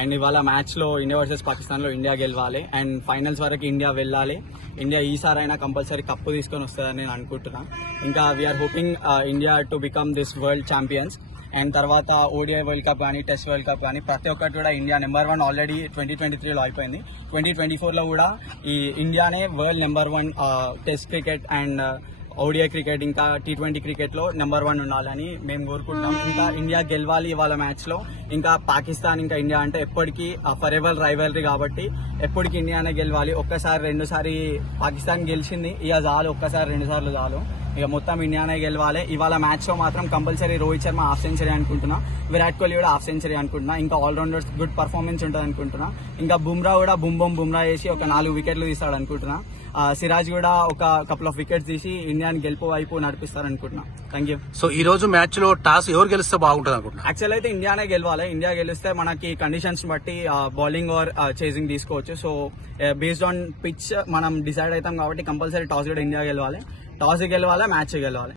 And ఇవాళ match లో India versus Pakistan లో ఇండియా గెలవాలి అండ్ ఫైనల్స్ వరకు ఇండియా వెళ్ళాలి. ఇండియా ఈసారైనా కంపల్సరీ కప్పు తీసుకొని వస్తుందని నేను అనుకుంటున్నా. ఇంకా we're hoping India to become this world champions. And తర్వాత ఓడిఐ వరల్డ్ కప్ కానీ టెస్ట్ వరల్డ్ కప్ కానీ ప్రతి ఒక్కటి కూడా ఇండియా నెంబర్ 1 ఆల్రెడీ 2023లో అయిపోయింది. 2024లో కూడా ఈ ఇండియానే world number 1 test cricket and ODI cricket ఇంకా T20 క్రికెట్ లో నెంబర్ 1 ఉండాలని మేము కోరుకుంటాం. ఇంకా ఇండియా గెలవాలి ఇవాళ మ్యాచ్ లో. ఇంకా పాకిస్తాన్ ఇంకా ఇండియా అంటే ఎప్పటికీ ఫర్ ఎవర్ రైవల్రీ కాబట్టి ఎప్పటికీ ఇండియానే గెలవాలి. ఒక్కసారి 2 సారి పాకిస్తాన్ గెలిచింది, ఇక చాలు. ఒక్కసారి 2 సార్లు చాలు. ఇక మొత్తం ఇండియానే గెలవాలి. ఇవాళ మ్యాచ్ లో మాత్రం compulsory Rohit Sharma half century అనుకుంటున్నా, విరాట్ కోహ్లీ కూడా హాఫ్ సెంచరీ అనుకుంటున్నా. ఇంకా ఆల్రౌండర్స్ గుడ్ పర్ఫార్మెన్స్ ఉంటుంది అనుకుంటున్నా. ఇంకా బుమ్రా కూడా బుమ్రా చేసి ఒక 4 వికెట్లు తీస్తాడు అనుకుంటున్నా. సిరాజ్ కూడా ఒక కపుల్ ఆఫ్ వికెట్స్ తీసి ఇండియాని గెలుపు వైపు నడిపిస్తారు అనుకుంటున్నా. Thank you. సో ఈ రోజు మ్యాచ్ లో టాస్ ఎవరు గెలిస్తే బాగుంటుంది అనుకుంటున్నా? యాక్చువల్ అయితే ఇండియానే గెలవాలి. ఇండియా గెలిస్తే మనకి కండిషన్స్ బట్టి బౌలింగ్ ఆర్ చేసింగ్ తీసుకోవచ్చు. సో బేస్డ్ ఆన్ పిచ్ మనం డిసైడ్ అవుతాం కాబట్టి కంపల్సరీ టాస్ కూడా ఇండియా గెలవాలి. టాస్ గెలవాలి, మ్యాచ్ గెలవాలి.